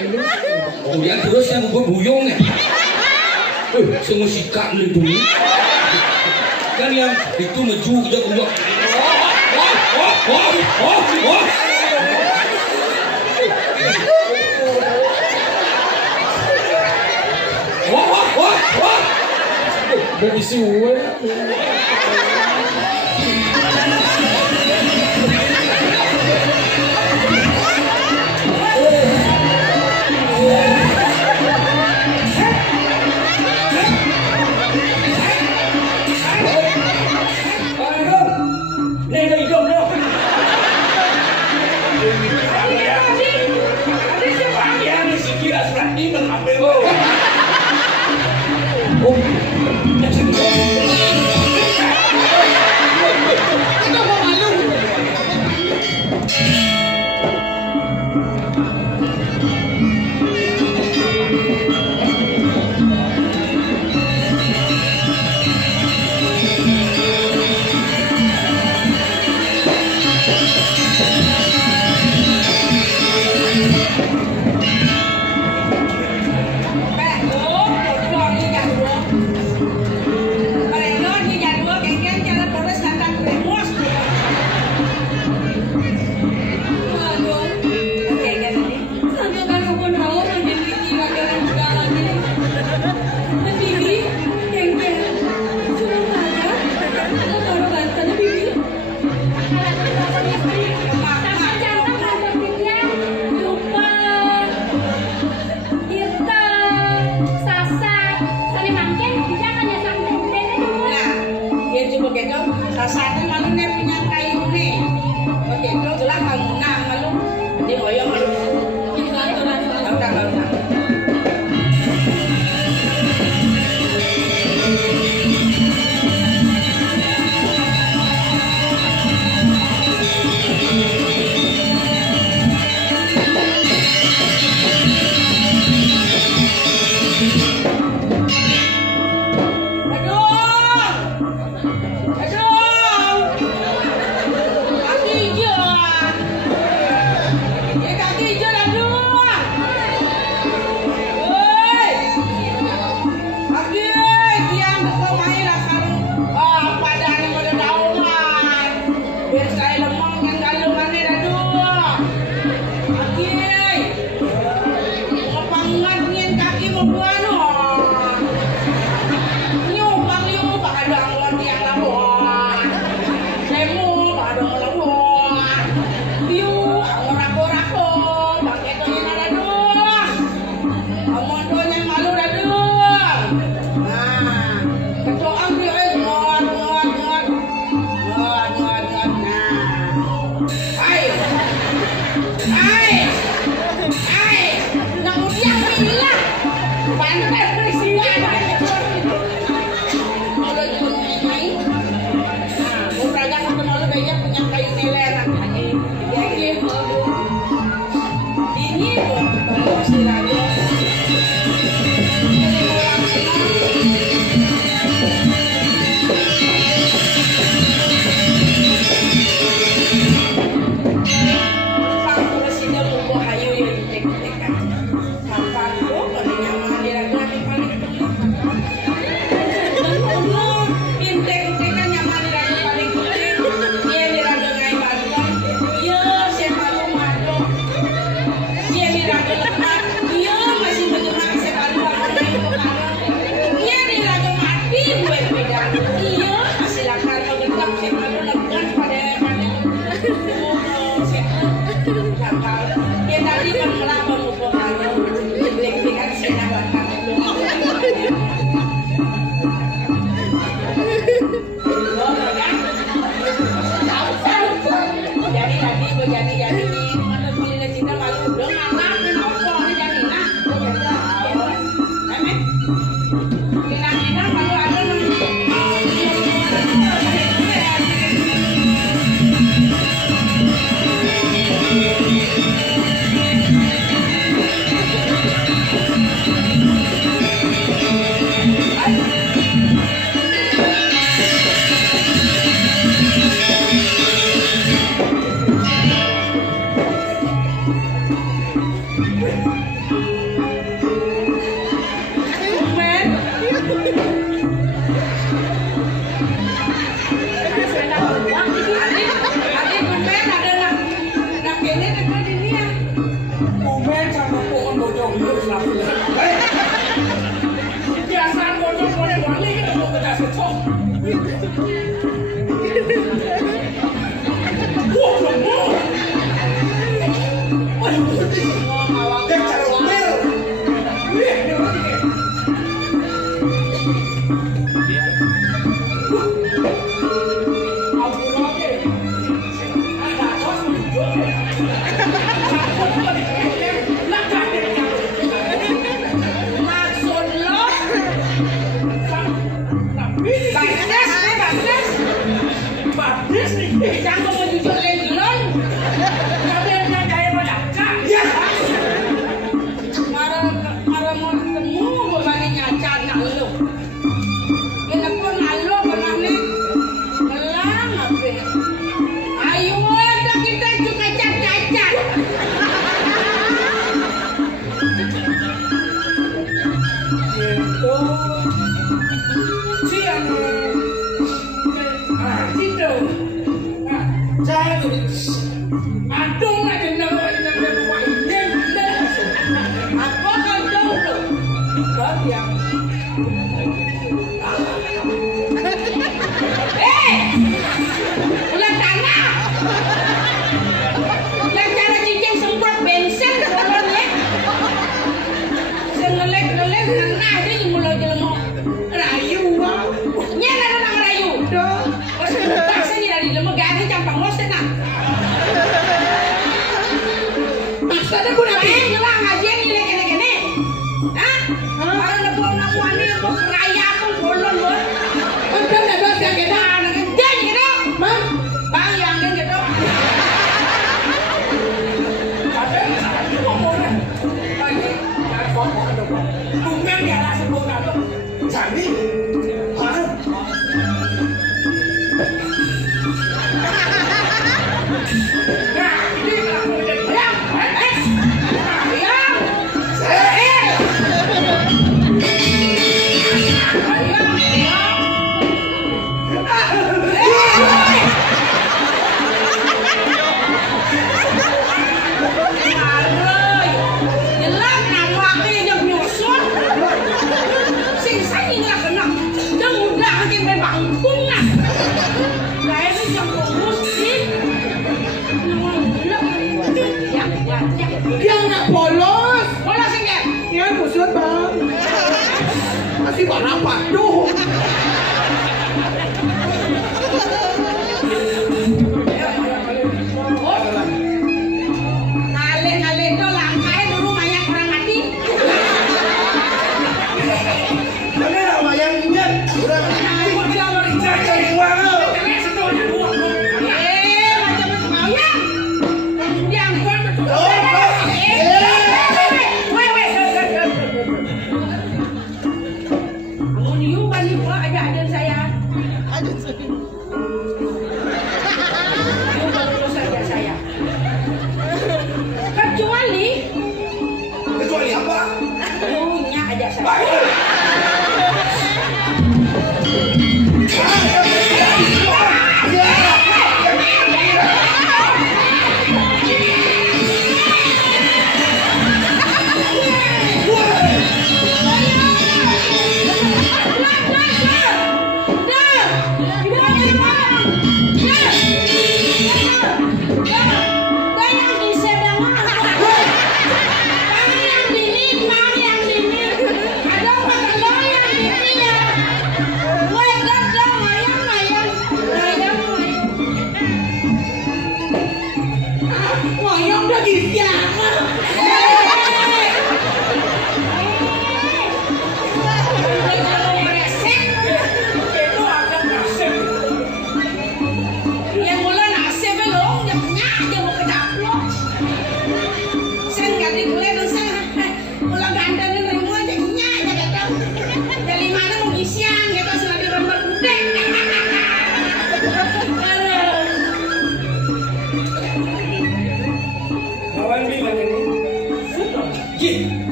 Kemudian terus yang gue buyung ya. Semua sikap itu kan yang itu meju dia punya. Dari suwe. Iya Maksudnya gue ngapain? Ngajian ini kene-kene. Hah? Para nebuang-nebuang ini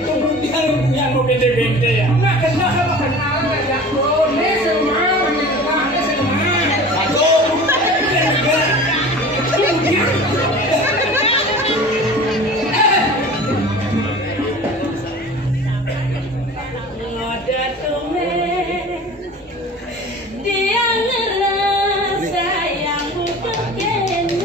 Kemudian yang mau bente-bente ya. Nah, kenal apa kenal aja bro? Ini semua, ini semua. Aduh, kemudian Ngoda tumen dia ngerasa yang butuh kene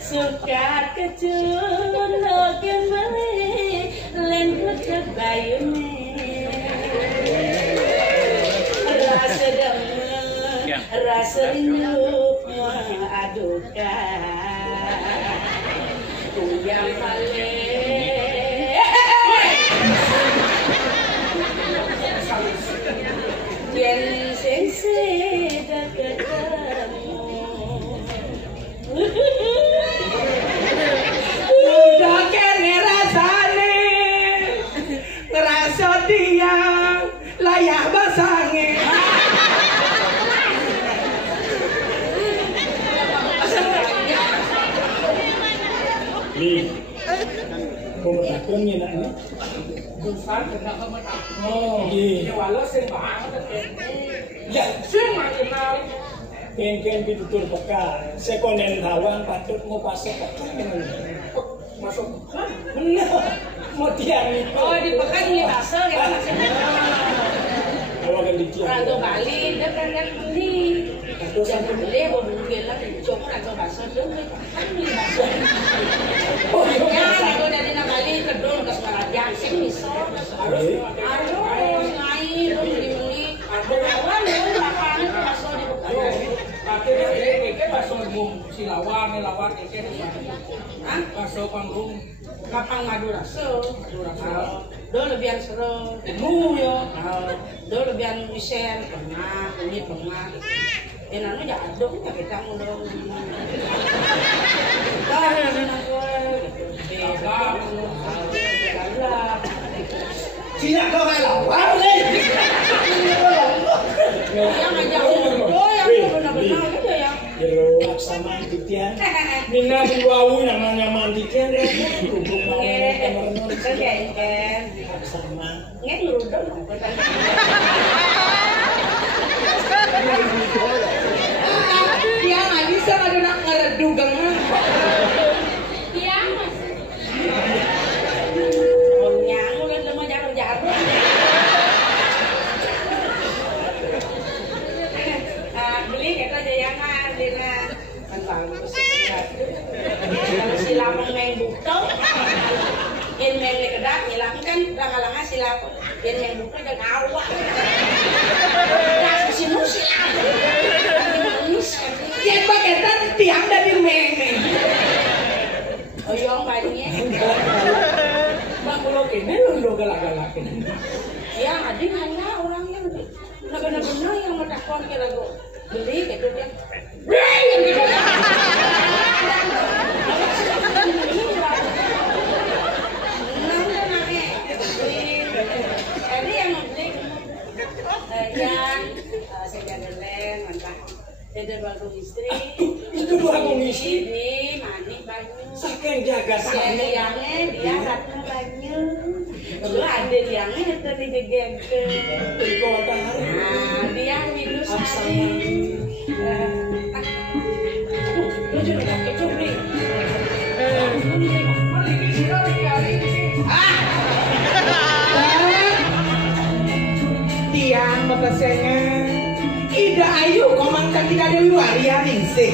suka kecun loge beli len kucak bayune rasa demen rasa rindu mengadukan yang paling yang sensi dekat kamu Udah kene rasane ngerasa dia layak basange. nih. Pemetakun nih nak nih. Bukan kenal sama tak. Oh, iya. Walau sing banget ya, sing kenal. Ken ditutur peka. Sekonen tawang patut mau pasok pekan. Masuk. Benar. Mau tiang itu. oh di pekan ini baso ya Awak kan ditiang. Rantau Bali dia kan beli jangan beli baru bilang cuma rantau baso dulu kan beli baso Oh, iya. ya kalau dari Bali ke dulu ke Semarang sing miso harus ngai beli awan dulu lapangan itu baso di Bekasi Akhirnya dia baso umum silawang, lawar keke. Hah? Baso panggung. Kapang Madura so do lebihan seru yo do lebihan Michelle pernah ini pernah dan anu ya aduk ya kita ngundang Cina kau kan lawar nih. yang ngajak do yang benar-benar gitu ya Jero laksana titian. Mina diwawu namanya mandikan duduk mau pemernon kan laksana. nggak ngerudong Dia nggak bisa ada nak ngeredugang. iya mas orangnya udah lama jarang-jarang beli kita jayangan dina kan bagus sila meng bukto yang meng kedak hilang kan langa-langa sila yang meng bukto dan awak si musi Yang paketan tiang dari mene. oyong banyak Bang kalau kene lu galak-galak. ya ada hanya orangnya benar-benar yang mau takon ke lagu beli gitu dia ada yang mau beli yang sejalan mantap ada baru istri Itu baru istri. ini mandi banyu Saking jaga yang saya. liangnya dia ratna banyu lu ada liangnya itu digegek Di kota. nah dia minum sari lucu nih kecil nih Tiang mepesenya Ida Ayu komangkan tidak Dewi Waria ningsih.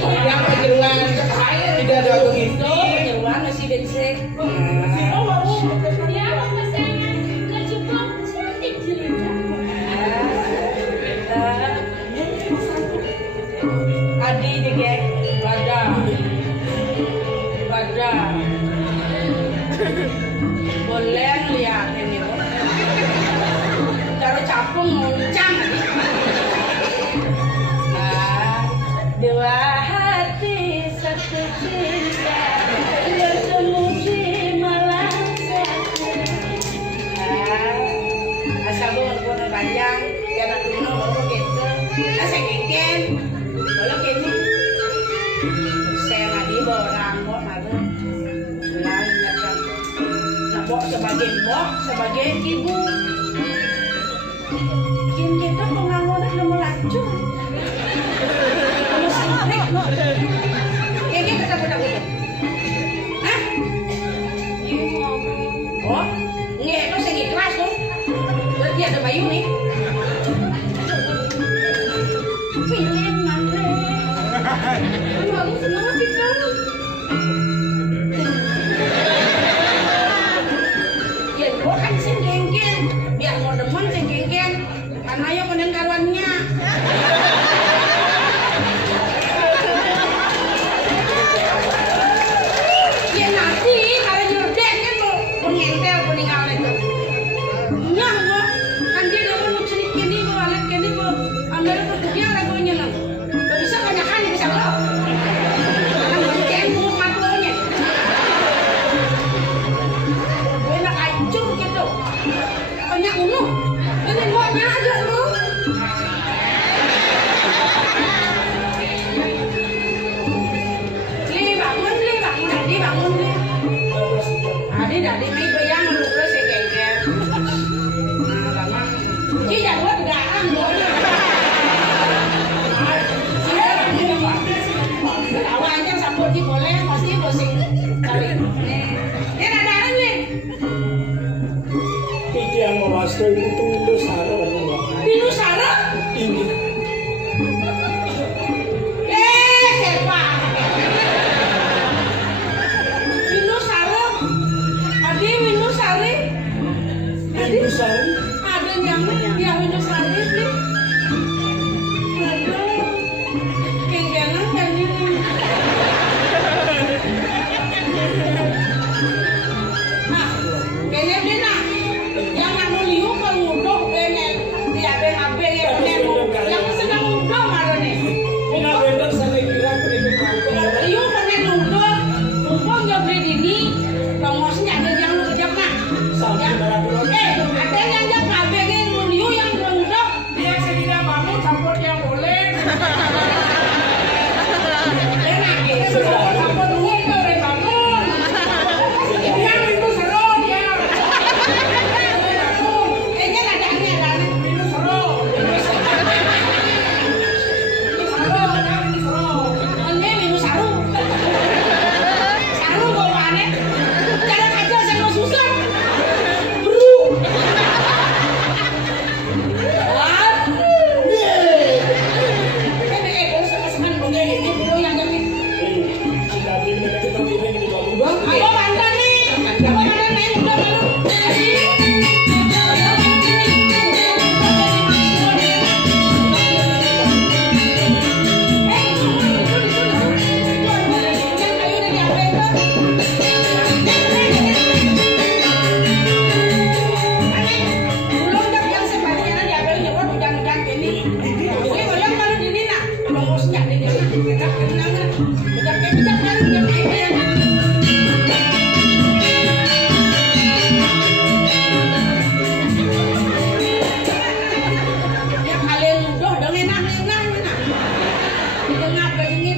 Yang kejeruan tidak ada waktu itu. penyeruan masih bensek dia mau pesengan ngejebak cantik cerita Adi digek badan boleh lihat ini taruh capung muncang dua hati satu cinta bertemu di malam sen. Kalau kini sen lagi borang kok ada. Lain macam nak bawa sebagai ibu. Kim kita pengawalan nomor lacur. Kamu sampai no. Kayak kita budak itu. Hah? Oh, nggak itu segi keras tuh. Berarti ada bayu nih. Film matre. Kamu senang kita. Ya, gua kan sing genggen. Biar mau demen sing genggen. Karena ayo konen karuannya. Ya nanti kalau nyurden kan mau pengentel peninggal itu. Nyah gua kan dia dapat mau cerik kini gua alat kini gua ambil dia lah gua nyenang. Bisa banyak kan bisa lo. Karena masih kembu matunya. Gue nak hancur gitu. Banyak ulu. Ini buatnya aja lu. Bangun nih. Adi mai goyang lu terus kayak. Nah, lama. Ki ya buat garam loh. Awalnya sampur di boleh pasti bosing kali. Ini ada nih. Iki yang mewasto itu Saro. Pinu Saro? Ini. Siapa? Pinu Saro? Adi Pinu Sari? Ibu Sari. Ada yang Pinu Sari sih. Aduh. Kengkengan kan ini. Nah, kayaknya Dina. Yang anu liu kan nguduh kayaknya. Dia abeng-abeng ya penemu. Yang senang nguduh malah nih. Ina bener sampai kira penemu kampung. Liu pengen nguduh. Umpang gak beli dini. Longosnya ada yang lu kejap nak. Sampai berapa? Ada yang jam abengnya liu yang nguduh. Dia sedia bangun campur yang boleh. Enak gitu. Campur nguduh dari bangun. Yang itu seru dia. Kayaknya dadanya kan. Itu seru. Ini minum saru. Saru bawaannya. Jangan aja saya mau susah. Bro. Kalau sama-sama bunga ini bro yang jadi. Kita bimbing kita bimbing di bawah. Apa mantan nih? Apa mantan main udah malu. Yang kalian udah enak. Dengar begini.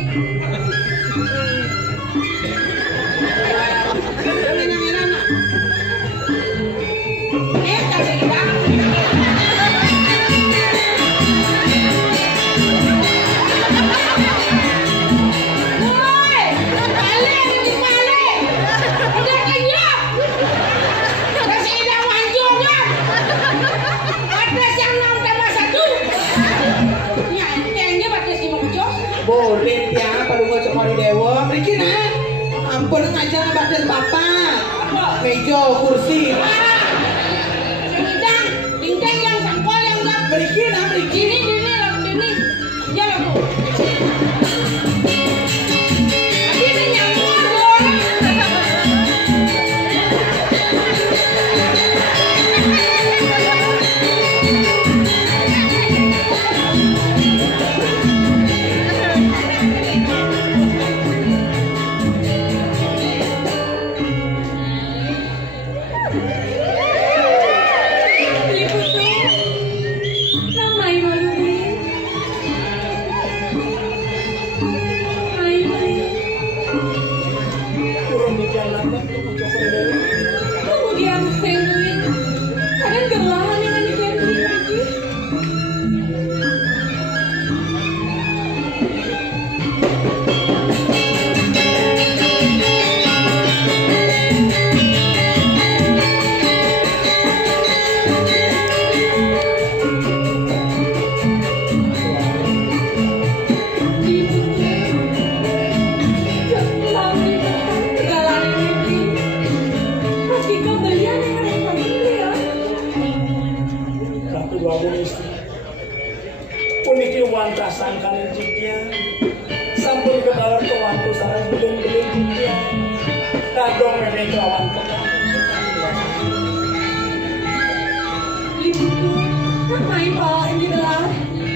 Enak. Kasih kita. Woi, balik. Udah kenyang. Kasih kita manjung kan. Batas yang 6 tambah 1. Ya, ini batas 5 jos. Boleh ya, baru mau cokori dewa. Mriki nah. Ampun ngajar badan bapak. Apa? Meja, kursi. Lintang yang sangkol yang enggak. Mriki nah, mriki. Ini. Ya lah bu. Ini nyamuk dong. Ibu tuh namai malu nih. kekalin jiknya sampun ketawar ke waktu sarang belum jiknya dadong memang kelawan tenang Ibuku, ngapain Pak ini lah?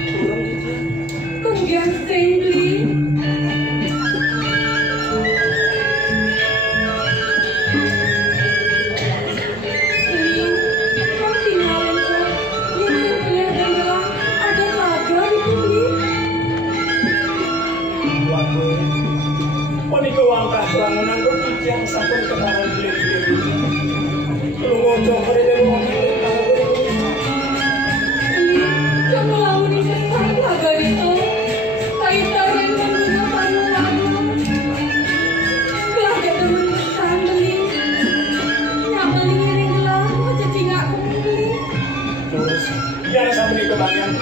turun jiknya Kemudian sendiri. bangunan rukit yang sampun ketaran bilik-bilik lu ngocok hari dari mobil yang melawan sesak laga itu kaitan membunuh panu-panu gak ada temen pesan beli nyak beli ngiring gelang macam nggak beli terus biar sampai kebanyakan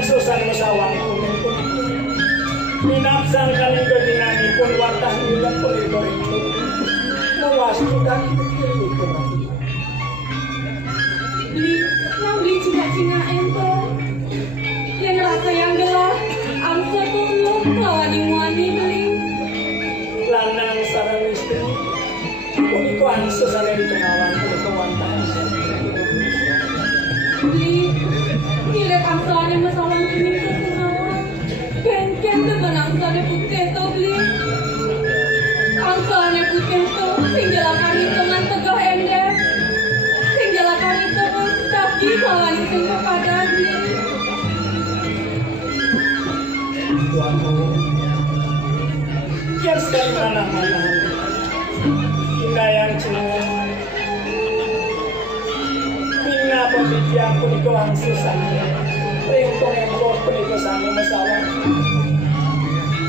susah mesawang minapsan kali kedinani pun watah nilang pelidor itu mewastukan pikir itu beli yang beli cina-cina ento yang rasa yang gelap angsa tuh lu wani-wani beli lanang sarang istri uniku angsa sarang di pengawan uniku wantah beli nilai angsa yang masalah ini ke pengawan ken-ken tuh kan angsa yang putih tuh beli angsa yang putih tuh singgalakan itu man tegah ember singgalakan itu man kaki kawan itu kepada beli tuanku yang sekali mana-mana hingga yang cengeng hingga pembitian pun itu langsung sana ringtong yang buat pun itu sana masalah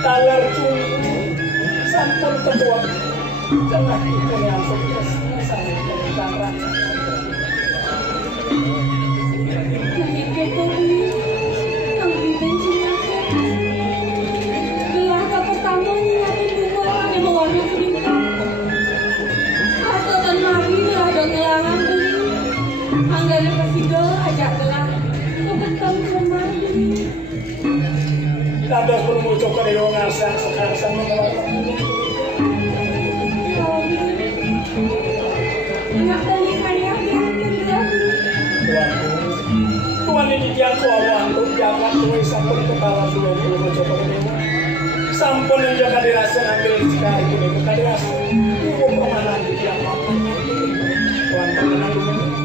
talar cunggu sampun ketua tengah itu yang sukses sana tentang rasa lahir kepo beli yang beli bensin aku gelah ke pertama nyiapin bunga yang mewarna kuning atau tenari ada gelangan beli anggaran ketiga ajak gelah ke petang kemar beli dados pun muncul ke dewa ngarsan sekarang mengelak kalau beli anak beli kaya biarkan gelah beli tuan ini dia kuawan untuk jalan tuh sampun kepala dua puluh muncul ke dewa sampun yang jaga dirasa ambil sekali ini bukan dirasa itu permanen di dia tuan mengenal dulu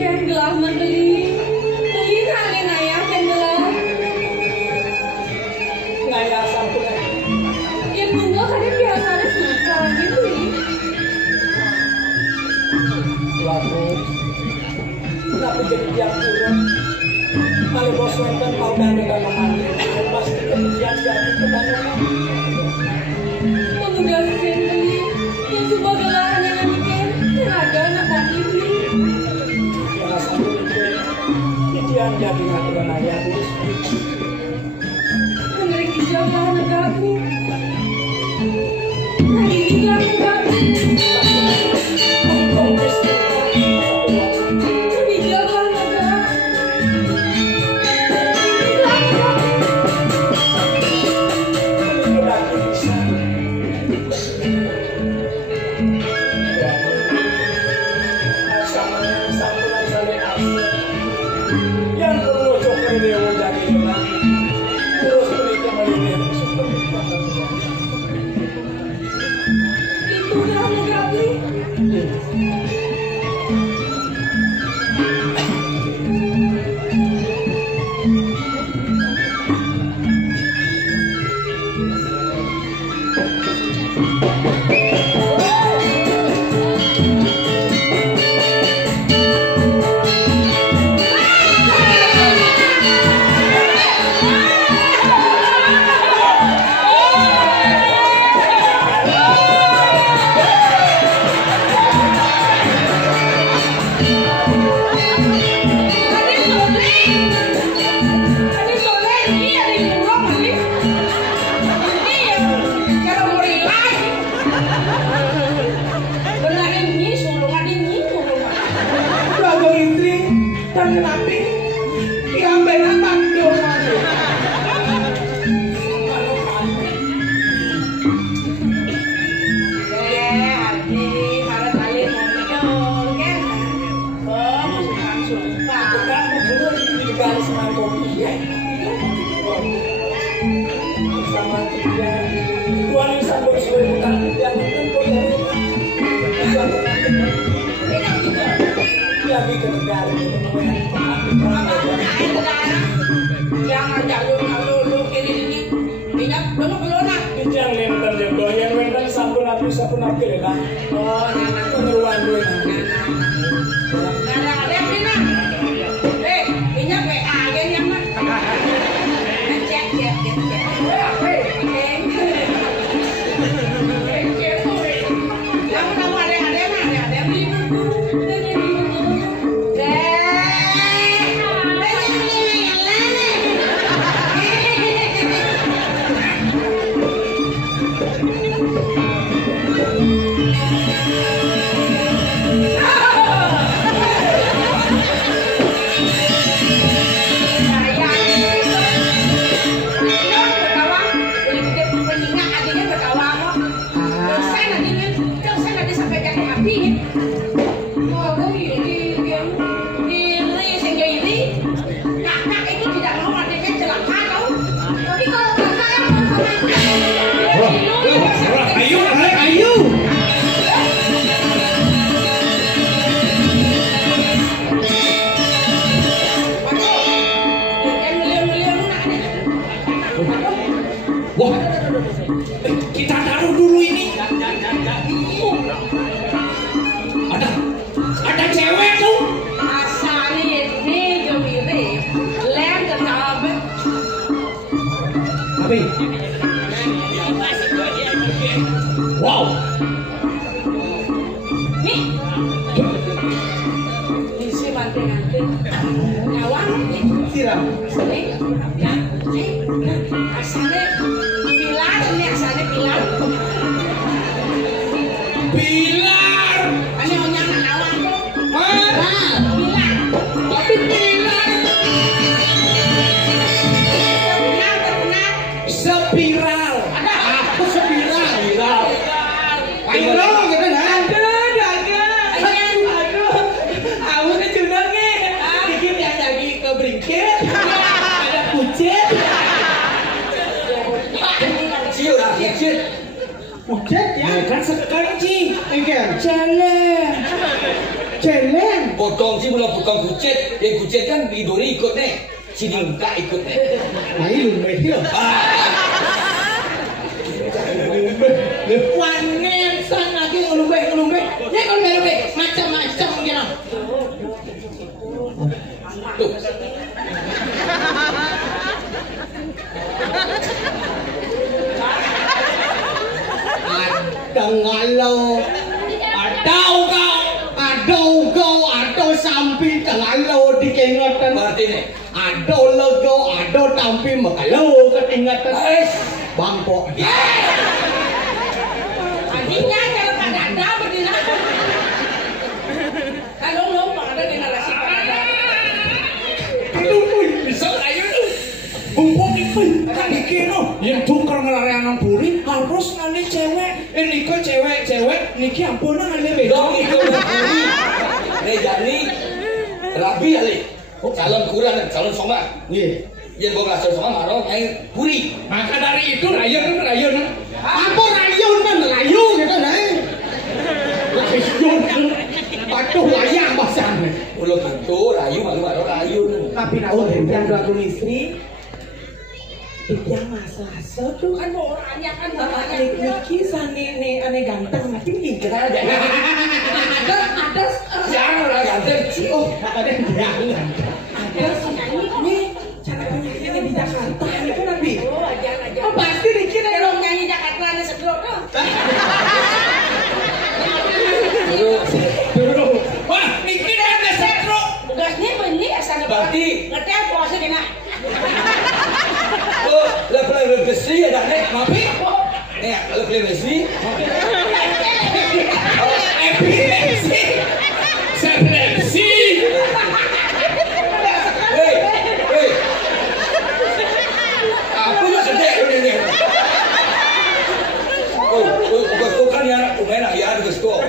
ken gelah membeli beli nangin ayah ken gelah ngaya sampun yang bunga kadang biasa ada suka gitu nih lalu kenapa jadi tiap turun kalau bos wenten mau dari dalam hati pasti kemudian jadi kebanyakan pemuda sen beli yang coba gelah anak ken yang ada anak tadi beli yang sampun itu yang jadi aturan ayah mengering hijau lah anak beli lagi hijau anak beli hijau lah anak berarti bisa Potong sih belum potong kucet, yang kucet kan biduri ikut nih, si Dinka ikut nih. Nah ini lumbe dia. Wanen san lagi ngelumbe, ya kalau ngelumbe macam-macam gitu. Tuh. Ada ngalau, ada sampai ngalau dikengatan. Berarti nih, ada lego, ada tampi makalau ketingatan. Bangkok. Adinya kalau ada berdina. Kalau lupa ada generasi pada. Aduh, bisa ayo tuh. Bumbung itu kan dikira yang tukar ngelarean puri harus nanti cewek. Ini kok cewek niki ampun nanti beda. dong itu puri. Nih jadi rabi kali. Calon kurang dan calon sombong. Iya. Yang gua ngasih sombong marah air puri. Maka dari itu rayun. Apa rayun gitu nih. Rayun tapi nak yang dua aku istri. Yang masa tuh Kan orangnya kan Niki ane ganteng tapi kita ada. Ada Jangan lah ganteng. oh ada yang ini cara penyanyinya di Jakarta itu nanti. Oh, aja. Oh pasti Niki Kalau nyanyi Jakarta ada sedot tuh. Dulu. Wah, Niki dah ada setro. Tugasnya benih asal Berarti- ngetel puasa kena. Oh, lepas besi ada nek, mapi. Nek, lepas besi. Oh, epilepsi. Epilepsi. Hei. Apa yang sedek ini? Gusto kan ya anak kumain ayan gusto.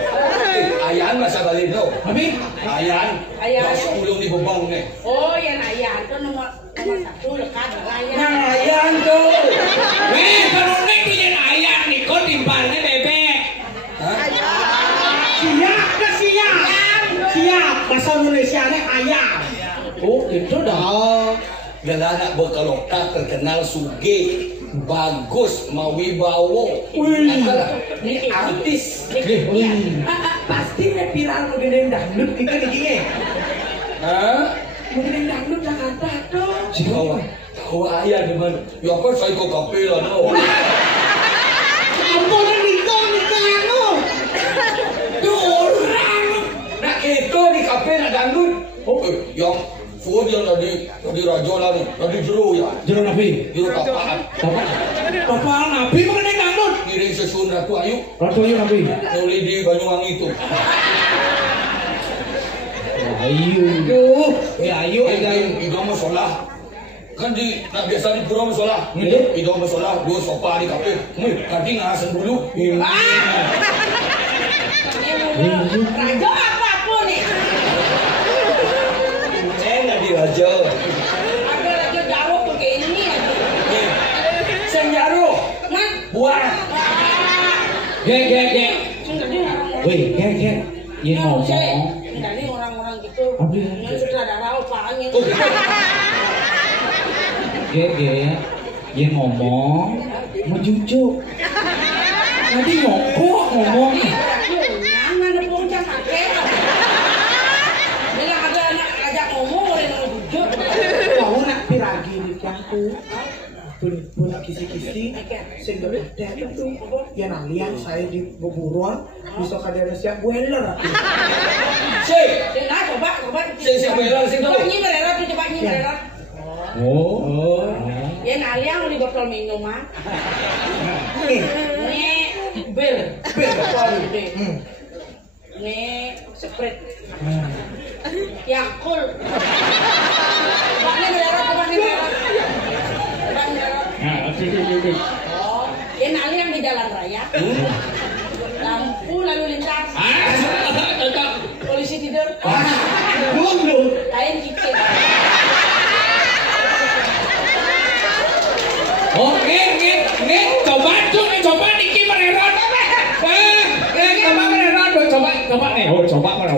Ayan masa balik no. Mapi? Ayan. Ayan. 10,000 bang nih. Oh, yan ayan. Ito nomor 1 lekat ayan. Nah, ayan tuh. Kalau nek tuh yang ayan nih, kau timbalnya bebek. siap bahasa Indonesia nya ayam. Oh itu dah. Galana Bokalokta terkenal suge, bagus, mawibawo. Ini artis. Pasti viral mungkin dangdut kita nih. Hah? Mungkin dangdut Jakarta tuh. Kau ayah di mana? Ya kan saya kau kapela no. Ampun nikah anu. Tuh orang. Nak itu di kafe nak dangdut. Oh, yang suruh dia tadi raja lah nih, tadi jeru ya. Jero Nabi. Jeru kapaan. Papa Nabi mengenai dangdut. Kirim sesun Ratu Ayu. Ratu Ayu Nabi. Nuli di Banyuwangi itu. Ayu. Ya ayu Itu masalah. Kan di nak biasa di pura masalah. Itu masalah dua sofa di kafe. Tadi ngasen dulu. Raja apapun nih. Saya nggak di raja. Ada raja Jawa tuh kayak ini aja. Senjaro. Nah, Buah. Gek. Wih, gek. Ini ngomong. Dari orang-orang gitu. Apa? Yang sutradara opanya. Oh, gitu. Gek. Dia ngomong mau cucu. Nanti ngomong. Jangan ada bocah kakek. Bila ada anak ajak ngomong orang yang jujur. Kau nak piragi nikahku. Pun kisi-kisi sing ada itu ya nalian saya di Boburuan bisa kadang siap boiler. Nah, coba. Siapa yang sih Coba nyimererat tuh, coba nyimererat. Oh. Ya naliang di botol minuman. Ini bir. Ini Sprite. Yakult. Coba nyimererat. Oh, ya naliang di jalan raya. Lampu lalu lintas. Polisi tidur. Belum. Lain kikir. Oh, coba Niki mererot. Coba nih. Coba mana?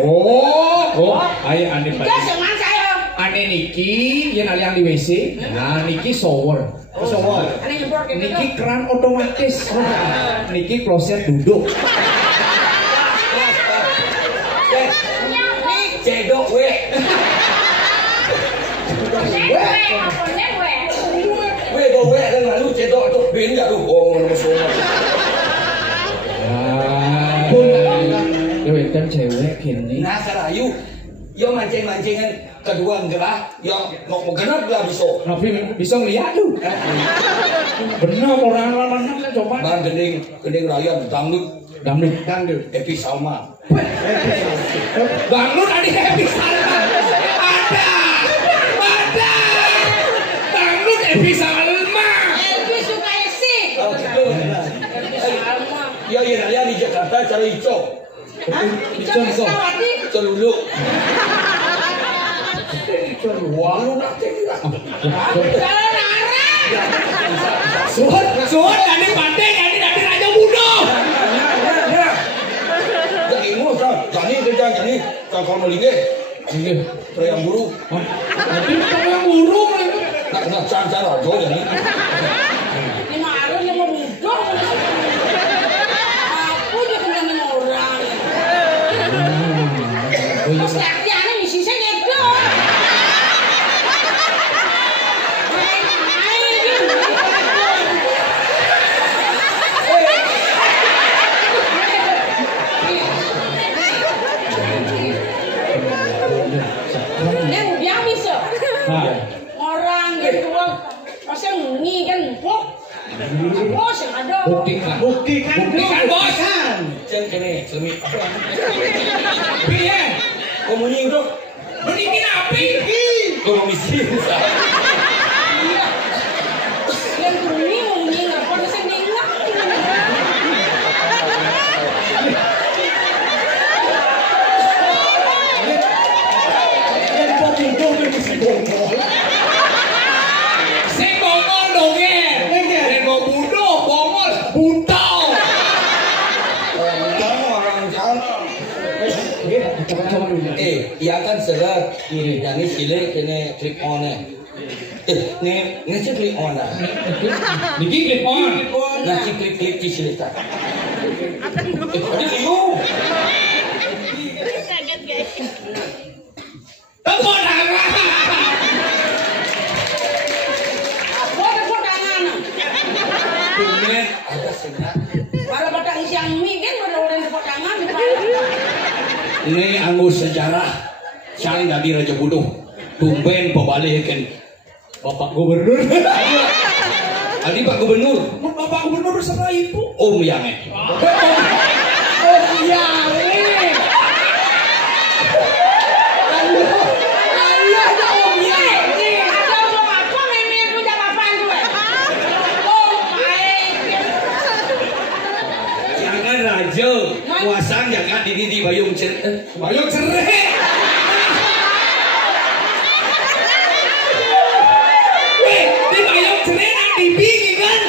Ayo ane Enggak sama saya. Ane Niki yang aliang di WC. Nah, Niki shower. Ada nyebor kayak gitu. Niki keran otomatis. Niki kloset duduk. Cedok we. We go we kan lalu cedok tuh beda tuh. Oh, nomor semua. Pun cewek kan cewek gini. Nah, sarayu. Yo mancing-mancingan kedua gerah, yo mau genap lah bisa. Tapi bisa ngeliat tuh. Bener orang coba. Bang gending raya dangdut. Epi Salma. Dangdut ada Epi Salma. Ada. Dangdut Epi Salma. Elvi suka esi. Oh gitu. Ya raya di Jakarta cari Ico. Ico. Ico dulu. Wah, lu nanti juga. Kalau Nara. Suhut tadi pandai jadi raja muda. Jadi mau kan, jadi kalau mau lihat, Iya. Yang buruk. Tapi yang buruk. Nak cara rajo ya nih. Ini mah harus yang mau budak. Aku juga kena orang. Terus latihannya misi saya gitu. Orang gitu pasti ngi kan empuk bos yang ada buktikan bos Ceng kene semi piye komuning bro menikin api komisi yang bunyi mau ngi apa sih nengok Yang pati dong yang mesti bongol. sing bongol dong nek mau bunuh bongol buntau orang jangan iya kan serat yang ini sile kene click on nih ngecek click on lah niki clip on nanti klik di sini tak ada liu tepuk tangan apa tepuk tangan kemudian ada sengat kalau batang siang mie kan udah tepuk tangan di ini anggur sejarah saya dari Raja Buduh tumben pembalikan Bapak Gubernur Adi Pak Gubernur Bapak Gubernur bersama Ibu Om Yange jangan Raja kuasang jangan di Bayung Cerai Bayung cerai di Bayung cerai nanti bingung kan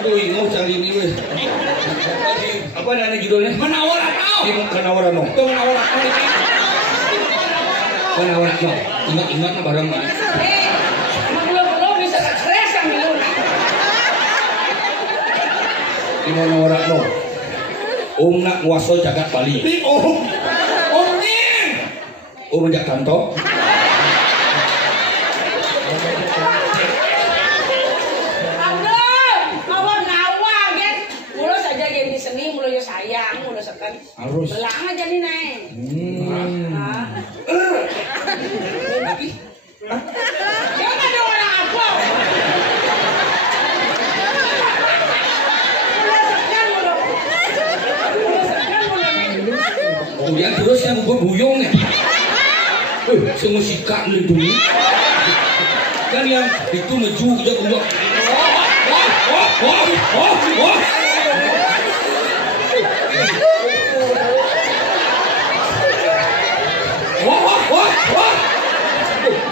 aduh mau cari ini weh apa namanya judulnya menawar atau Kenawaran no menawar atau Kenawaran no ingat barang mana di mana orang no nak nguaso jagat Bali di Nin jak kanto sayang, mulai sekan. Harus. Belang aja nih naik. Jangan ada orang apa. kemudian terus yang gue buyung ya semua sikat melindungi kan yang itu meju dia keluar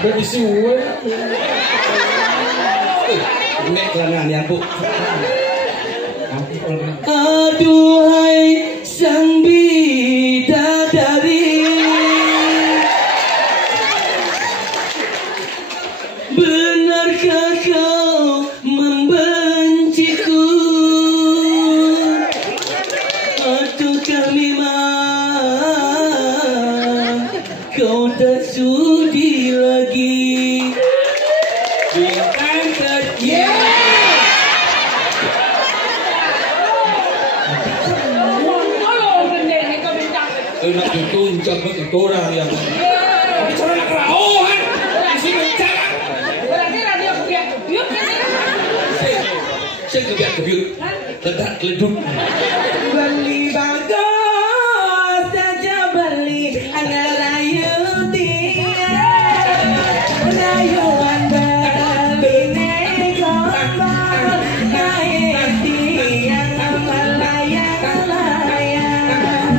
berisi uwe nek kelangan yang bu aduhai sang bidadari benarkah kau membenciku ataukah memang kau tak sudi lagi bintang kecil nak ditunjuk ke orang yang bicara nak kerahuan isi kencang Berarti radio kebiak-kebiak kan? saya kebiak-kebiak ledak leduk Beli bagus saja beli anak rayu dia rayuan beli negombal kaya tiang melayang-layang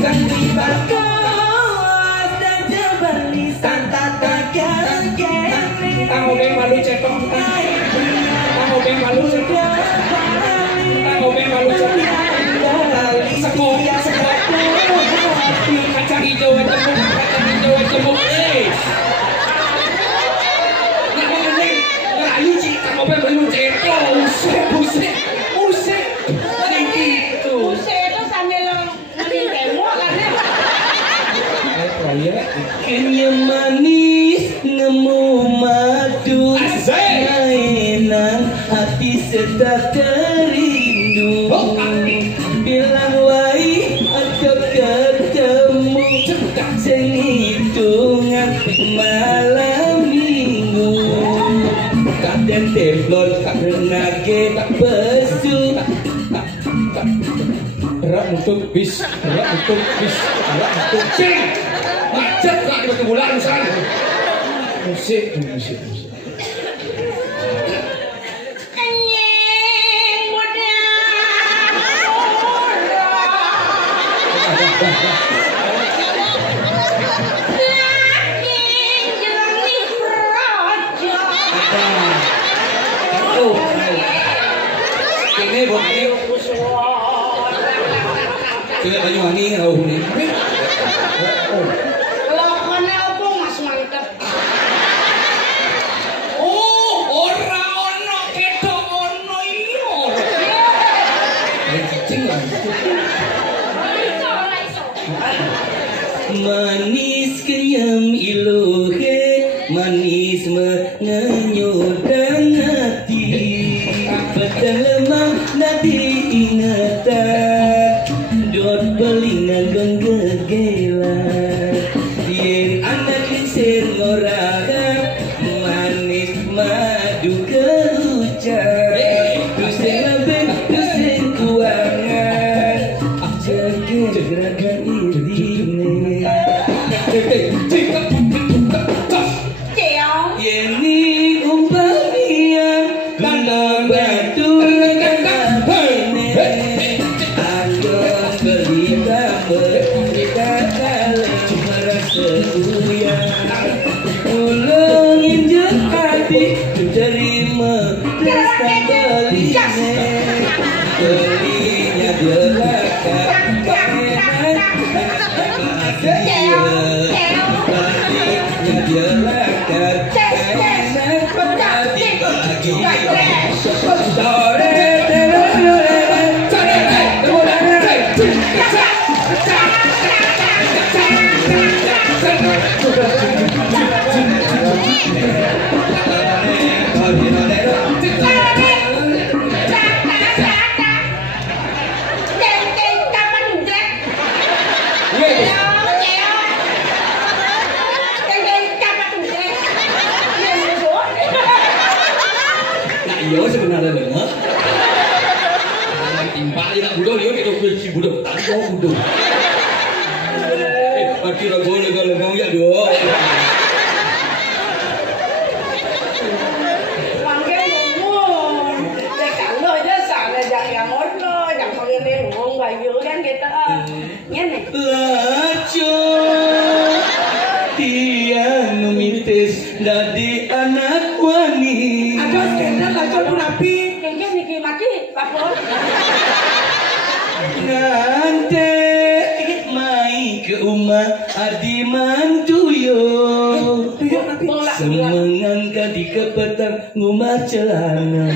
beli bagus saja beli santa takkan kene tahu beng malu cekok tahu beng malu cekok tahu beng malu cekok sekok tak terindu. Bilang wai atau ketemu sing hitungan malam minggu. Kadang templon renage pesu. Gerak untuk bis, gerak untuk bis, gerak untuk sing. Macet lah di batu bulan sana. Musik. Ini buat ini. Coba Banyuwangi tahu ni. Lakonnya apa Mas mantep? Oh, ora ono ketok ono iyo. Cing lah. Manis kenyam ilohe, manis mengenyodang hati. Petang lemah nadi ingatan, dot belingan genggegelan. Yen anak lincir ngorakan, manis madu kehujan. Dusen labeng, dusen kuangan, jegerakan irine. Yeni umpamian tanda batu kata bene anggon berita berita kalau merasa uyan ulung injek hati terima pesta belinya belakang kemenan bahagia belinya belakang kemenan pagi-pagi Iya sebenarnya benar. Timpa aja nak budak dia kita kunci budak tak tahu budak. Mati ragu lega ya doh. Panggil ngomong. Kalau aja sana jangan ngono, jangan panggil ngomong bayu kan kita. Nyene. Laco tiang numitis dadi anak wani. Ada skandal laco rapi. Kayaknya niki mati lapor. Nanti mai ke rumah adi mantuyo. Semengangkat di kepetang ngumah celana.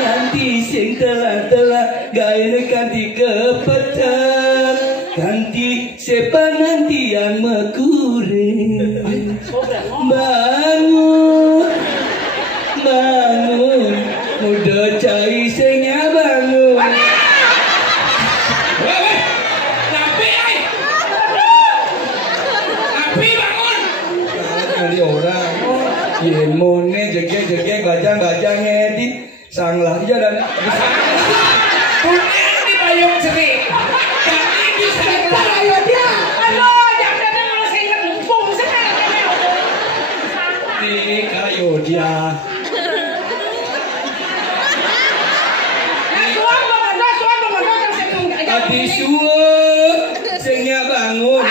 Nanti sing telah gaya kanti kepetang. Kanti sepa nanti yang mekure. Bangun, muda cai sengnya bangun. Kali orang, yemone jege bajang ngedit, sanglah aja dan Punya di payung cerik. Kami bisa Ayo dia. Aduh, jangan malah saya ingat mumpung sekarang. di kayu dia. Adi suwet, sengnya bangun.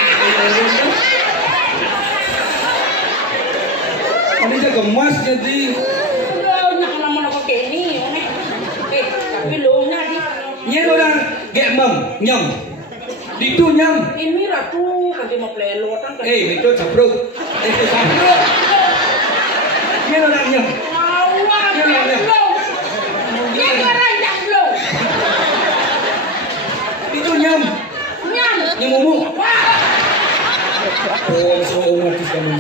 Ini saya gemas jadi. Tapi lo nadi. Nyen orang gemem, nyam. Itu nyam. Ini ratu nanti mau pelelo kan. Itu capruk. Itu capruk. Nyen orang nyam. Awak jamblo. Dia orang jamblo. Itu nyam. Nyam. Nyamumu. Wah. Oh, semua umat Islam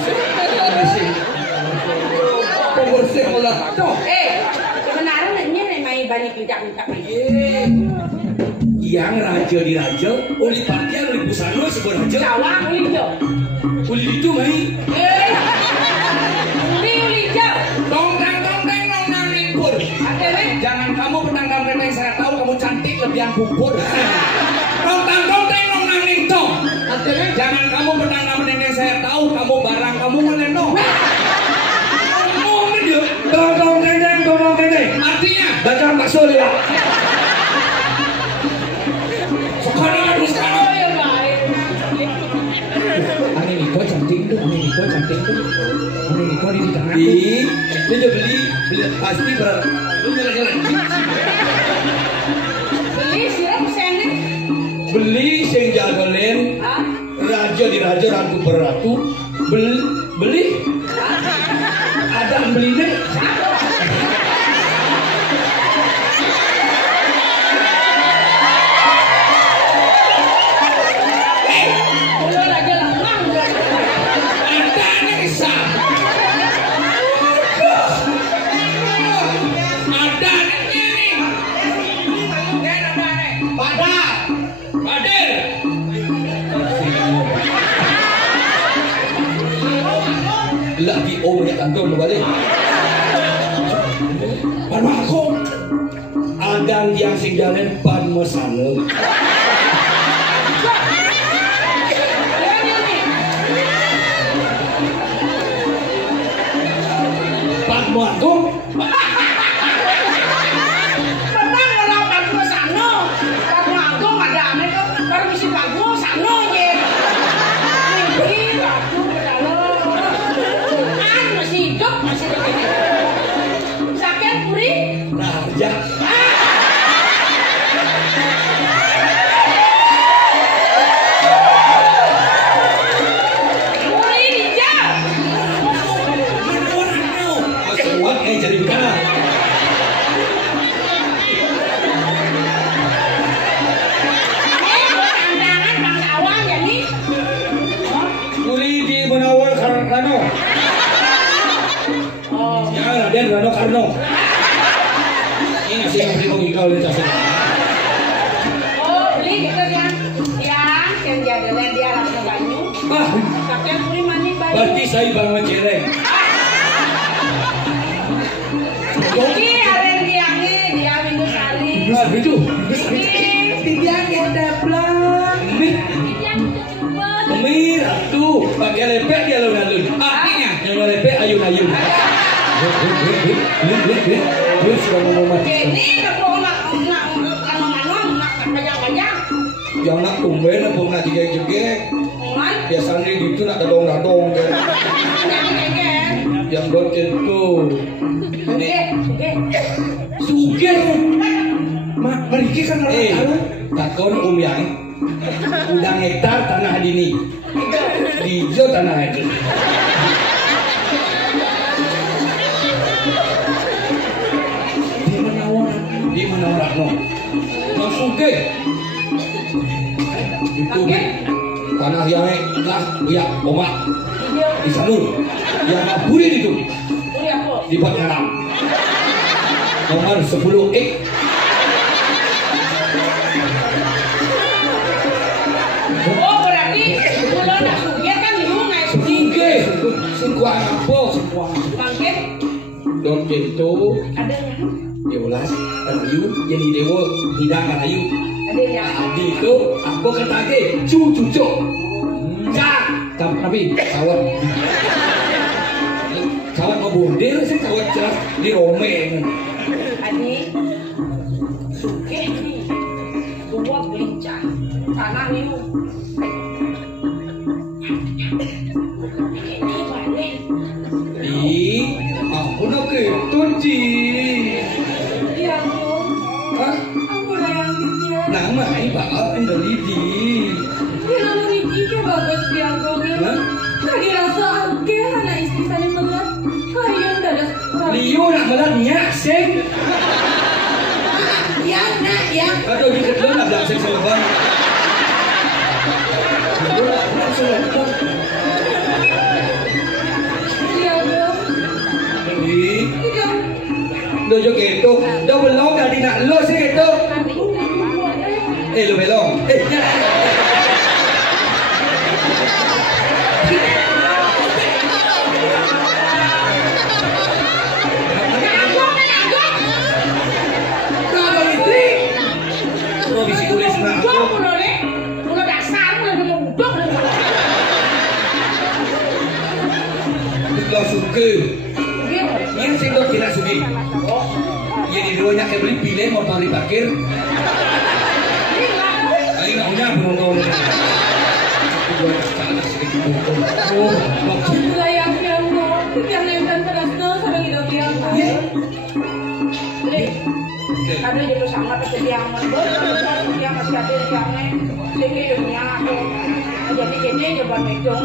pembersih olah. Sebenarnya nih main banyak minta-minta. Yang raja di raja, uli pakaian, uli busana, sebuah raja. Cawang uli hijau. Uli itu mai. Uli hijau. Tongkang nong nipur. Jangan kamu petangga mereka saya tahu kamu cantik lebihan bubur. Tongkang nong nipur. Jangan kamu petangga mereka saya tahu kamu barang kamu meleno. Ngomong dia. Tongkang artinya baca bakso ya. Sekarang harus sekarang. Oh ya baik. Ani Niko cantik tuh. Ani Niko di tangan. Dia beli pasti berat. Lu jalan-jalan. Beli sirup sendiri. Beli sing jagelen. Raja di raja, ratu beratu. Beli. Ada belinya. Lagi banyak kantor balik. Pada aku adang yang sing jalan pan mesana. Pan aku. Tenang orang Padma Sano. Padma aku ada aneh kok. Baru mesti Padma Sano ye. Ini aku masih hidup masih begini. Sakit puri. Raja. Puri hijau. Kesuat jadi begana. Tantangan bangsawan jadi. Uli di Menawar Karno. Ya, Raden Rano Karno. Ini ngasih yang beri logika oleh Tasik. Oh beli gitu yang jadi dia langsung banyu. Kakek puri mani banyu. Berarti saya bangun cereng. Ini ada dia minggu sari. Nah, itu. Tidiangnya daplak. Merah tuh, pakai lepek dia alun-alun. Artinya yang lepek ayun-ayun. Dia sudah mau mati. Ini kalau nak kajang-kajang. Yang nak tumben apa nak digeng-gegeng. Biasanya itu nak dadong-dadong. Yang dot itu. Suger. Mak, pergi kan orang takon yang udang hektar tanah dini. Dijo tanah itu. Di mana orang no? Langsung ke. Itu tanah yang lah, ya, omak di Sanur. Yang ngaburin itu di Pangaram. Nomor 10 X. Oh berarti kalau nak suget kan di rumah Suge, singkuang apa? bangkit Don Kento, ada yang Yolas, Rayu, jadi dewa hidang Rayu. ada yang Adi itu aku kata ke cucu, tapi kawat mau bundir sih kawat jelas di Rome. Adi suget nih dua belincah tanah liu. Ini balik. Aku nak itu Ji. Iya tuh. Hah? Aku udah yang dia. Nama ini Pak dari di. Dia nama Niki ke bagus piangkongnya. Lagi rasa angke anak istri saling melihat. Kayak dadas. Liu nak melatnya sing. Ya, nak, ya. Aduh di kedua nak bilang sing seleban. Iya tuh. Jadi, Iya. dojo gitu, do belong dari nak lo sih gitu. Lo belong. Yang singkong tidak sugi. Jadi duanya kayak beli pilih motor di parkir. Ayo naunya berondong. Ada juga sama yang yang masih ada yang sehingga aku jadi gini coba medong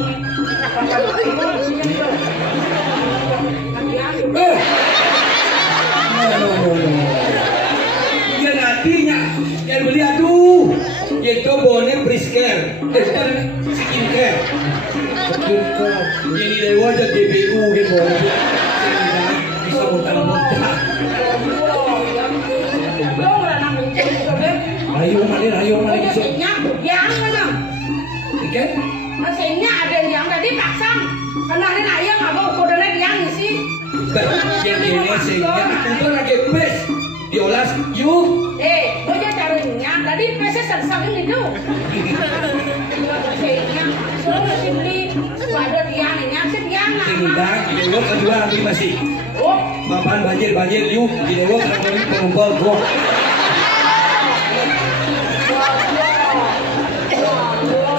ya nantinya yang beli aduh itu bonnya prisker skincare jadi dewa aja DBU gitu bisa muntah-muntah. Ayo mali bisa. Yang mana? Ikan? Mesinnya ada yang tadi pasang. Kemarin ayam apa kodenya yang sih? Yang ini mesinnya itu lagi pes. Diolas yuk. Gue jadi taruhnya. Tadi pesnya satu-satu itu. Mesinnya. Soalnya masih beli. Ada yang ini sih yang. Tinggal di dewa kedua nanti masih. Oh. Papan banjir yuk di dewa kedua pengumpul gua.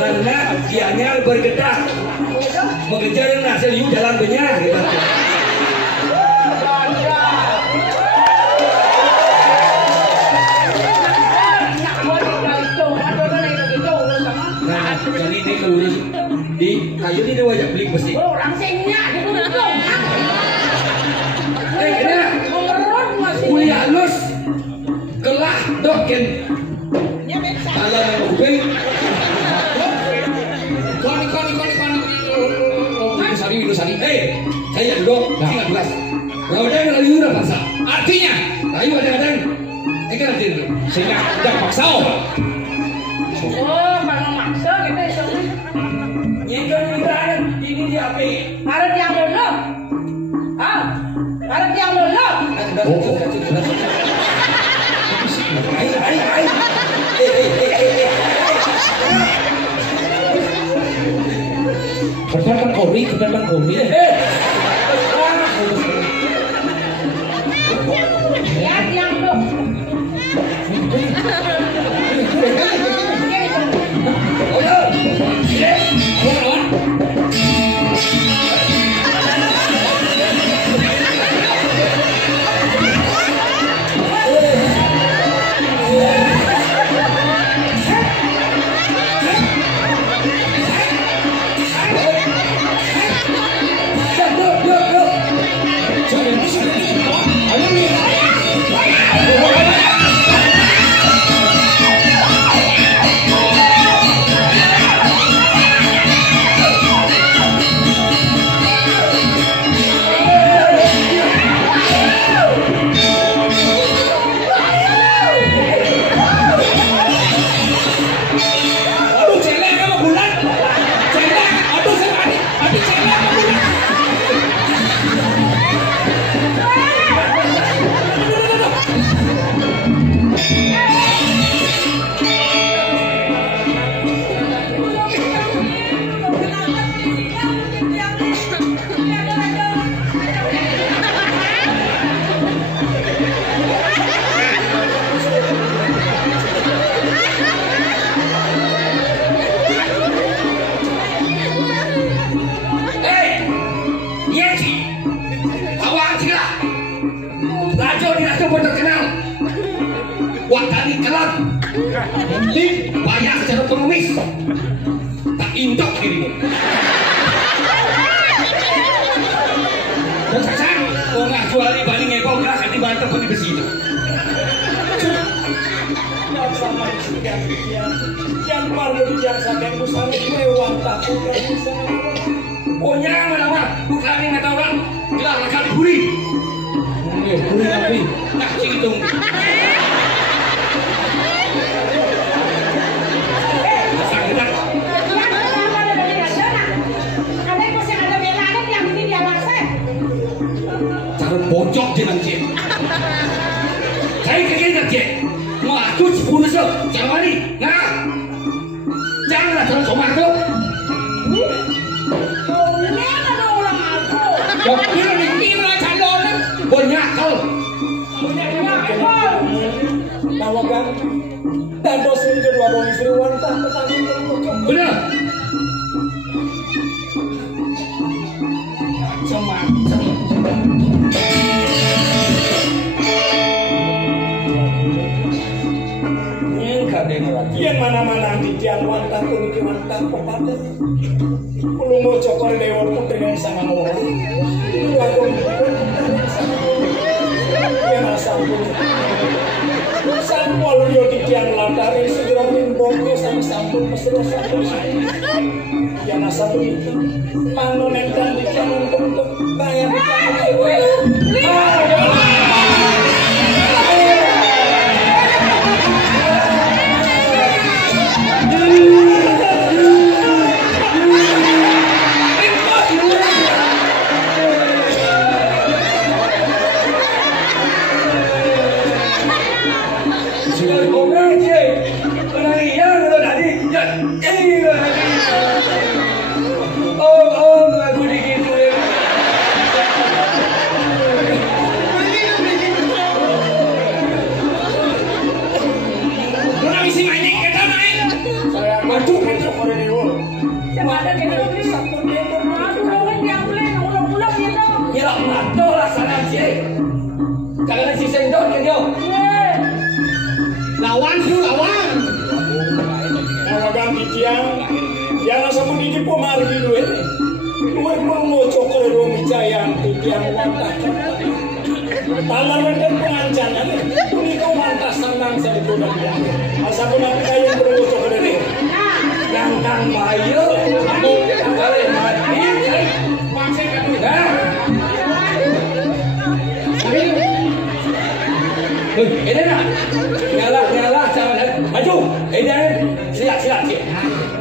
Karena dianya bergerak mengejar hasil yuk jalan banyak gitu. Nah, jadi ini kelurus di kayu ini dia wajah beli pasti. Orang sengnya itu dong. Kena kuliah halus kelah doken. Kalau mau kuping Sari. Saya duduk, tinggal belas. Kalau ada yang lagi udah paksa. Artinya, Ayo ada-ada. Kan arti itu. sehingga tidak paksa. Oh, kalau maksa kita isengnya. Nyengkel mintaan ini di HP. Harap yang lolo. Harap yang lolo. Ayo. Kebanyakan kori. Lihat yang lo. Penting banyak secara ekonomis. Tak indok dirimu. Dan saksang, orang jual balik ngepau gerak di bantar pun di besi itu. Yang perlu dijaksakan busana mewah takut busana. Oh nyaman apa? Bukan yang nggak tahu orang. Gelar lekal diburi. Buri tapi. Nak hitung. jenang cik. Saya kira cik. Mau aku 10 so, jangan lari. Nah. Janganlah terus omah tu. Boleh ada orang aku. Kira dikira calon. Banyak kau. Nawagan dan dosen kedua bang istri wanita petang. Benar. Macam-macam. Yang mana-mana di tiang wanita kuniki wanita pepaten. Kulo mau cokor dewa putri yang sangat orang. Lagu yang asal sampul yo di tiang latari segera mimbongko sama sampul mesra sampul. Yang asal itu panon dan di tiang untuk bayar di tiang. Yang sama di pemari duit, duit mau cokor ruang jaya yang wantak. Talar dan pengancanan, ini kau mantas senang saya digoda dia. Asal pun aku kayu perlu cokor ini. Yang kan bayu, kamu kali mati, maksud kamu dah. Ini nak, nyala, jangan maju. Ini silat cik.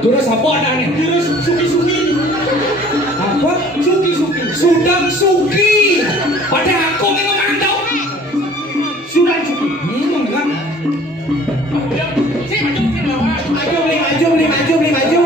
Terus apa dah ni? Terus suki-suki. Apa? Suki-suki. Sudah suki. Pada aku ni ngomong tau. Sudah suki. Kan? Si maju ke lawan. Maju.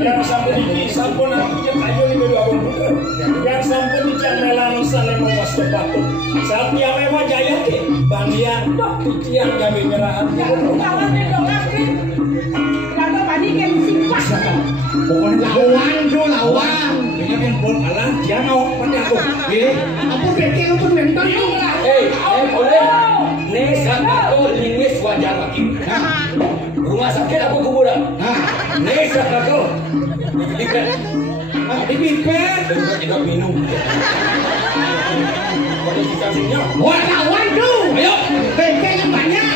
Yang sampun iki sampun aku kayu ni kedua abang muda. Yang sampun iki melang saleh mawas sepatu. Saat dia mewah jaya ke bandian dok tiang gawe merahan. Kawan ni dok asli. Kalau bani kan simpas. Pokoknya lawan. Dengan yang pun alah dia mau pada aku. Apa bekel pun mentan tu. Boleh. Ni satu linguis wajah lagi. Rumah sakit apa kuburan? Ni satu. Dipet. Dipet. Tidak minum. Pada dikasihnya. Wah lawan tu. Ayo. Bekel yang banyak.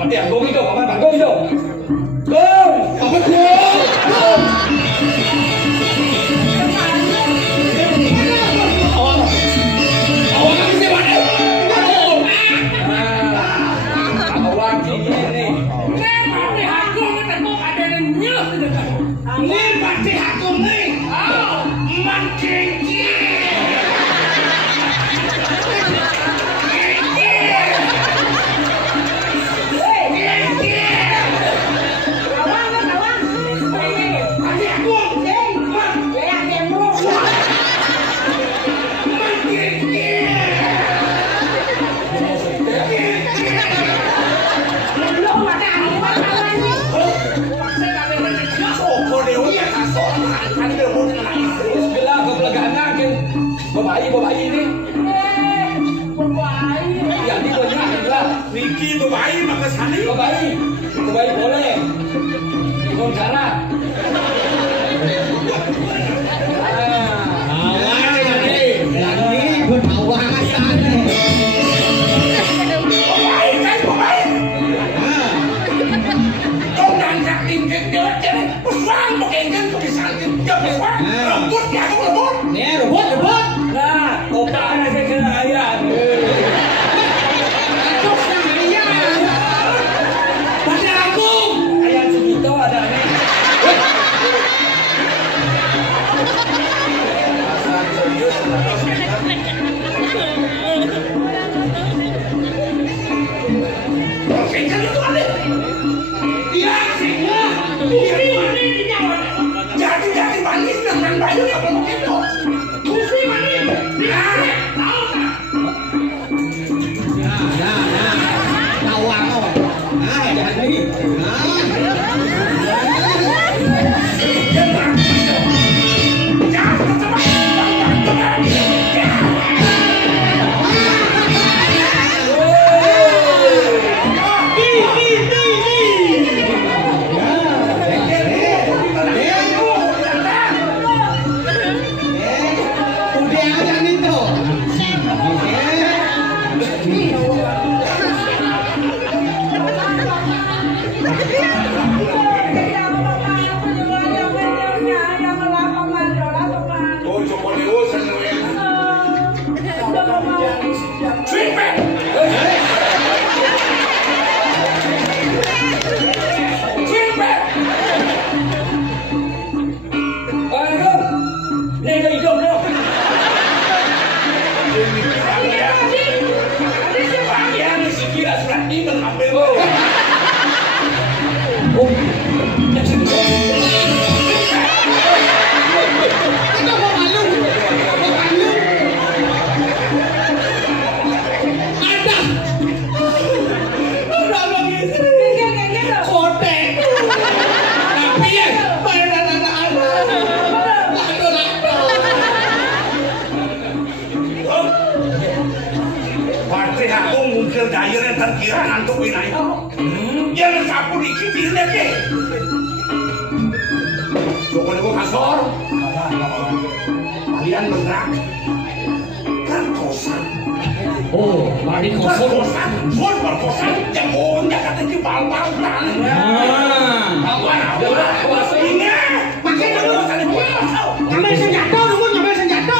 Hati aku itu, paman bangun itu. Gong, paman gong. Awak ni mana? Awak ini. Memang ni aku nak seorang makan demo dengan istri. Sebelah kepelagaan kan. Bapak ini. Ya di banyak lah. Niki babai maka sani. Bapak boleh. Ikut cara. Nah, otaknya saya kena ayat. Pada aku ayat segitu ada nih. Jadi manis dengan bayu yang begitu. Kursi manis. Tahu tak? Terkira ngantuk ini. Yang sapu dikit ini ke. Joko dewa kasor. Kalian bergerak. Perkosa. Oh, mari kosong. Perkosa. Gon perkosa. Jemunya kata di bal-balan. Apa? Ingat. Pakai dulu kali perkosa. Nyampe senjata dulu, nyampe senjata.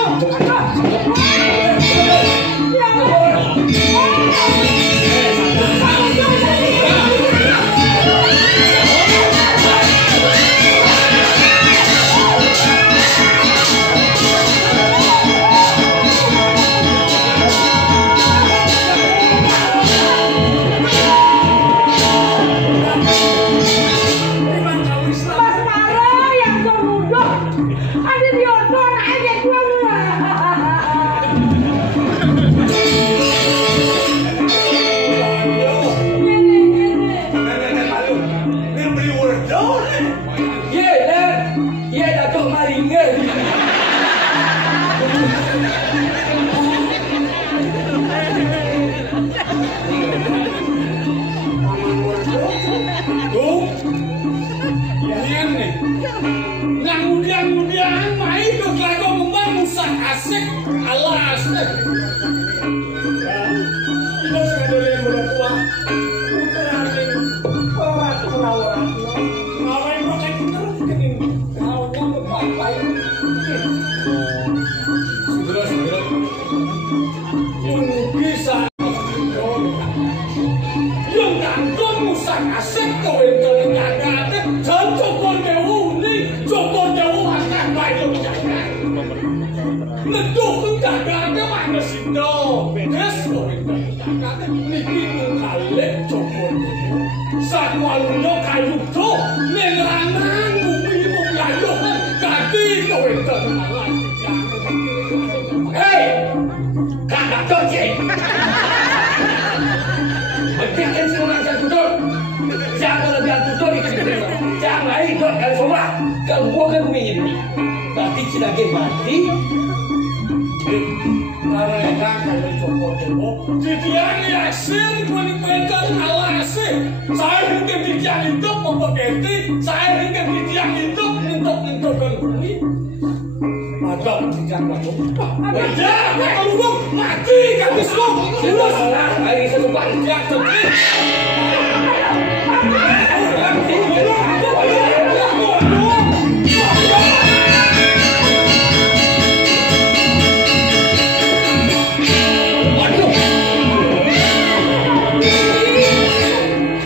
Kalau gua kan ini. Berarti sedangkan mati. Karena kalau Joko Dewo, didiang yasin kuning pencet alasin. Saya hingga didiang itu memperketi, saya hingga didiang itu untuk dan bumi. Maka didiang kamu, aja, kamu mati, kamu semua. Jelas, hari sesuatu yang sedih.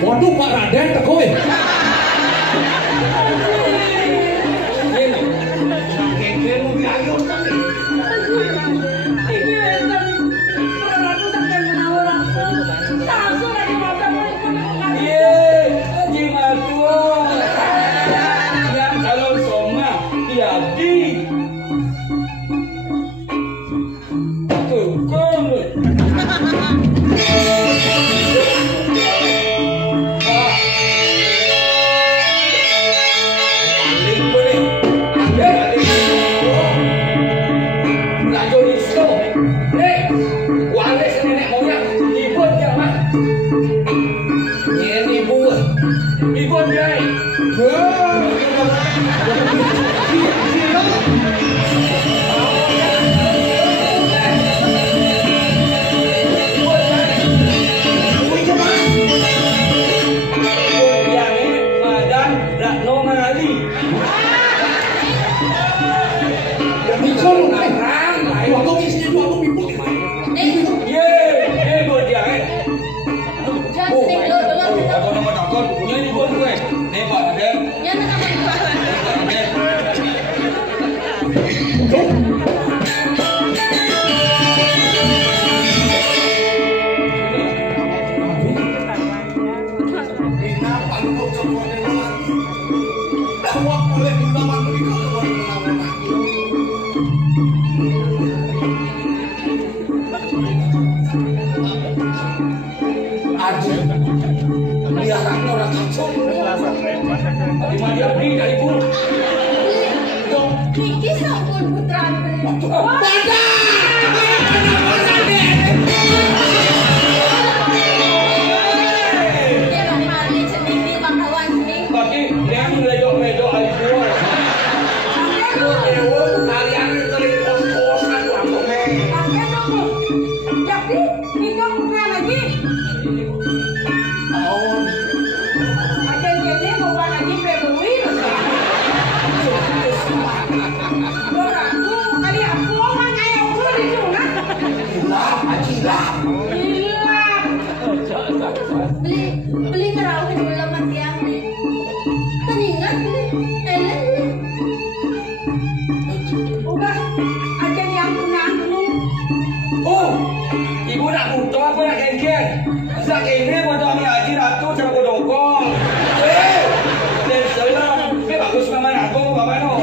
Waduh Pak Raden tekoy. Beli ngerawin dulu mati yang teningan Ellen udah aja yang menanggu. Oh, ibu nak butuh apa nak kengkeng? Sak ini butuh kami haji ratu cara bodokong. Dan selang, ini bagus sama aku, apa no?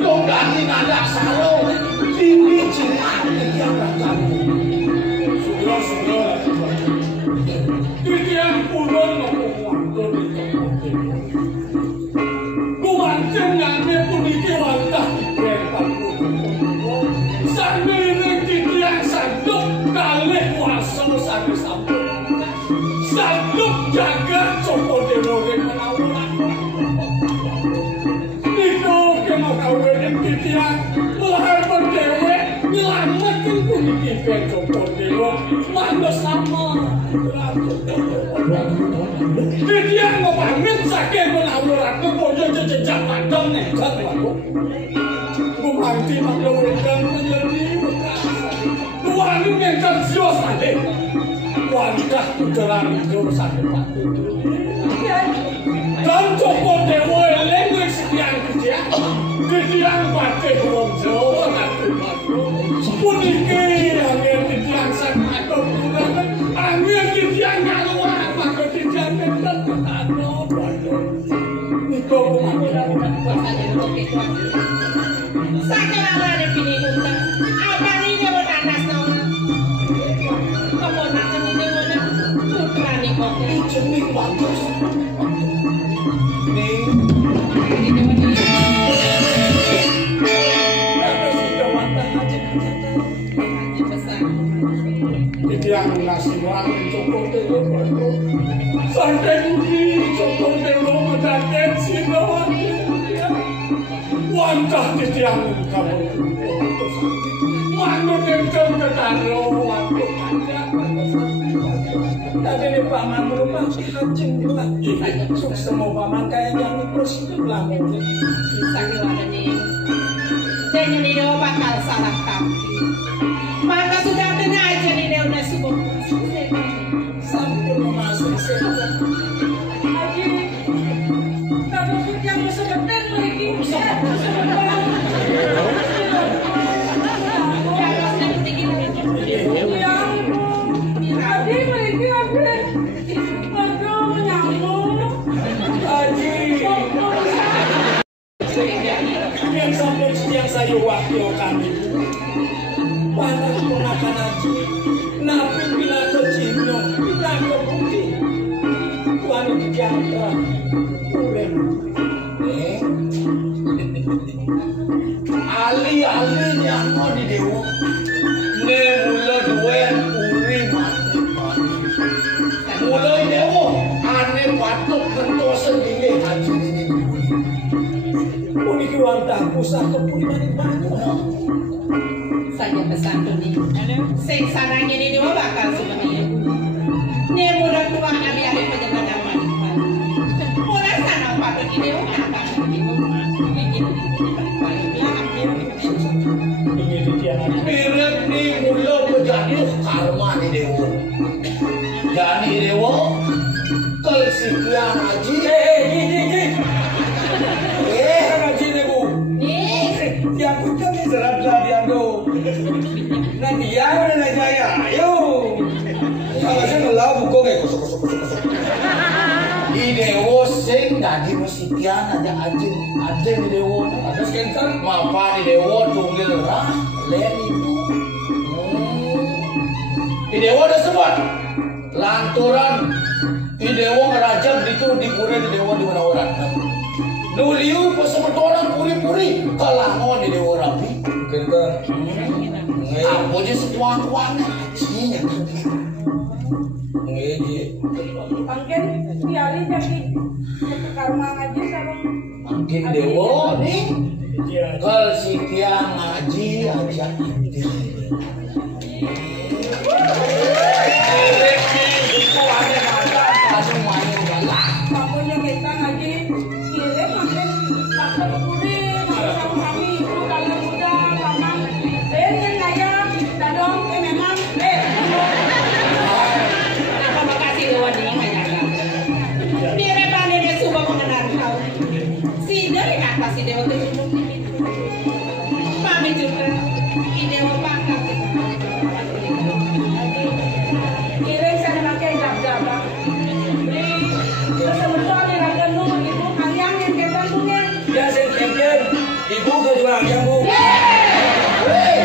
Lo ganti nanda saro jangan kamu. Sudah. Tujuan pulon waktu di kuancen ngane puniki wantah diperempat sambil nengkitian sanduk kalih waso sambil sambut sanduk jaga Joko Dewa menawuran niko kemo kawe nengkitian mulai berdewe nyelamatin puniki Joko Dewa mandos sama Kitian mau pamit saking menawuran kepojo jejak padang nekat aku kumanti maklumkan menjadi tuani nekat sios ade wandah kujalan itu sakit patu dan Joko Dewa eleng sekian kitian batik wong Jawa nanti puniki angin kitian sangat berkurang angin kitian ngaluan maka kitian nekat ketano niko kumanti Sakit apa ada pilih utang? Apa nih dia mau tanas dong? Keponakan ini udah putra nih kok. Cemik bagus. Nih. Yang ngasih orang Joko Dewa sampai budi Joko Dewa mendapat silawan wantah titiang kamu manut yang ketaro waktu panjang tadi ini paman berupa hajing juga semua paman kayak yang terus lamun Sakit ada nih. Dan ini dia bakal salah kaki. Maka sudah kena aja nih dia udah subuh. sambil masuk saja. Haji, kalau kita musuh betul lagi. Yang sampai yang saya wakil kami panah ponakan haji nabi bila ke Cino bila ke Budi wani dijangka kureng ali-ali nyango di dewa ne mula duen uri mati mulai dewa ane batuk kentos sendiri haji puniki wantah pusat kepuni manik-manik Saya pesan tuh nih. Sengsaranya nih dia bakal sebenarnya. Nih mudah tua hari-hari pejabat aman. Mulai sana patut dia apa mirip nih mula berjatuh karma nih dewa jadi dewa kalau sekian haji Haji nih bu. Yang punya nih serap-serap dia tuh. Nanti ya mana saya, ayo. Kalau saya ngelau buku kayak kosong. di dewa sing dadi musikian aja ajeng di dewa Ada skentan. mapa di dewa tunggil rah len itu di dewa udah sebut lanturan di dewa ngerajam itu di pura di dewa di mana orang nuliu pesebetoran puri-puri kalangon di dewa rapi Skentan. apa aja setuang-tuangnya cinya Ngeji. Mungkin biarin jadi karma ngaji sama. makin dewa nih kalau si tiang ngaji aja Makanya kita ngaji kirim makin takut puri sama kami itu kalau muda paman. Yang kaya dadong memang apa makasih lawan ini banyak kan. Dia pandai dia coba mengenal kau. Si dari apa si dewa itu pamit juga. Ini dewa pangkat. Kirim saya pakai jab-jabang. Ya saya kengken. Ibu ke jual yang bu. Hei,